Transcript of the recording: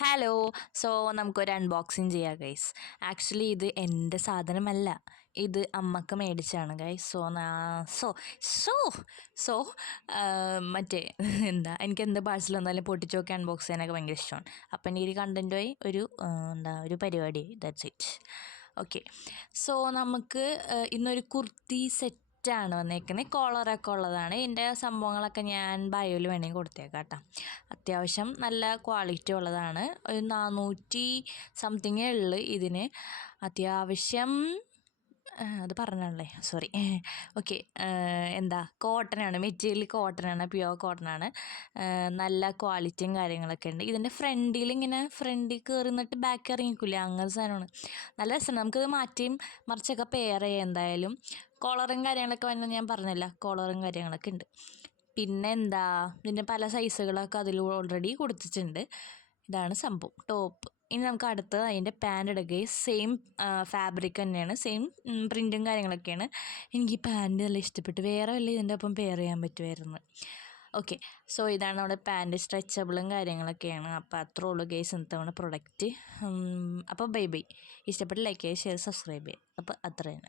Hello. So നമുക്കൊരു unboxing ചെയ്യാം guys. Actually ഇത് എൻ്റെ സാധനമല്ല, ഇത് അമ്മക്ക് മേടിച്ചാണ് ഗൈസ്. സോ മറ്റേ എനിക്ക് എന്ത് പാഴ്സൽ വന്നാലും പൊട്ടിച്ച് നോക്കി അൺബോക്സ് ചെയ്യാനൊക്കെ ഭയങ്കര ഇഷ്ടമാണ്. അപ്പം എനിക്ക് ഒരു കണ്ടൻറ്റുമായി ഒരു പരിപാടി. That's it. ഓക്കെ. സോ നമുക്ക് ഇന്നൊരു കുർത്തി സെറ്റാണ് വന്നേക്കുന്നത്. കോളറൊക്കെ ഉള്ളതാണ്. ഇതിൻ്റെ സംഭവങ്ങളൊക്കെ ഞാൻ ബയോയിൽ വേണമെങ്കിൽ കൊടുത്തേക്കാം കേട്ടോ. അത്യാവശ്യം നല്ല ക്വാളിറ്റി ഉള്ളതാണ്. ഒരു 400 സംതിങ്ങേ ഉള്ളു ഇതിന്. അത്യാവശ്യം അത് പറഞ്ഞാണല്ലേ, സോറി. ഓക്കെ. കോട്ടനാണ്, മെറ്റീരിയൽ കോട്ടനാണ്, പ്യുവർ കോട്ടനാണ്. നല്ല ക്വാളിറ്റിയും കാര്യങ്ങളൊക്കെ ഉണ്ട്. ഇതിൻ്റെ ഫ്രണ്ടിൽ കയറി നിന്നിട്ട് ബാക്ക് ഇറങ്ങിക്കില്ലേ, അങ്ങനെ സാധനമാണ്. നല്ല രസമാണ്. നമുക്കത് മാറ്റിയും മറിച്ചൊക്കെ പെയർ ചെയ്യാം. എന്തായാലും കോളറും കാര്യങ്ങളൊക്കെ വന്നത് ഞാൻ പറഞ്ഞില്ല, കോളറും കാര്യങ്ങളൊക്കെ ഉണ്ട്. പിന്നെ ഇതിൻ്റെ പല സൈസുകളൊക്കെ അതിൽ ഓൾറെഡി കൊടുത്തിട്ടുണ്ട്. ഇതാണ് സംഭവം, ടോപ്പ്. ഇനി നമുക്ക് അടുത്തത് അതിൻ്റെ പാൻറ് എടുക്കുകയും സെയിം ഫാബ്രിക് തന്നെയാണ്, സെയിം പ്രിൻറ്റും കാര്യങ്ങളൊക്കെയാണ്. എനിക്ക് ഈ പാൻറ് നല്ല ഇഷ്ടപ്പെട്ടു. വേറെ വല്ല ഇതിൻ്റെ ഒപ്പം പെയർ ചെയ്യാൻ പറ്റുമായിരുന്നു. ഓക്കെ. സോ ഇതാണ് നമ്മുടെ പാൻറ്, സ്ട്രെച്ചബിളും കാര്യങ്ങളൊക്കെയാണ്. അപ്പോൾ അത്രേ ഉള്ളൂ ഗൈസ് ഇന്നത്തെ നമ്മുടെ പ്രൊഡക്റ്റ്. അപ്പോൾ ബൈ. ഇഷ്ടപ്പെട്ട് ലൈക്ക് ചെയ്യുക, ഷെയർ, സബ്സ്ക്രൈബ് ചെയ്യുക. അപ്പോൾ അത്രയാണ്.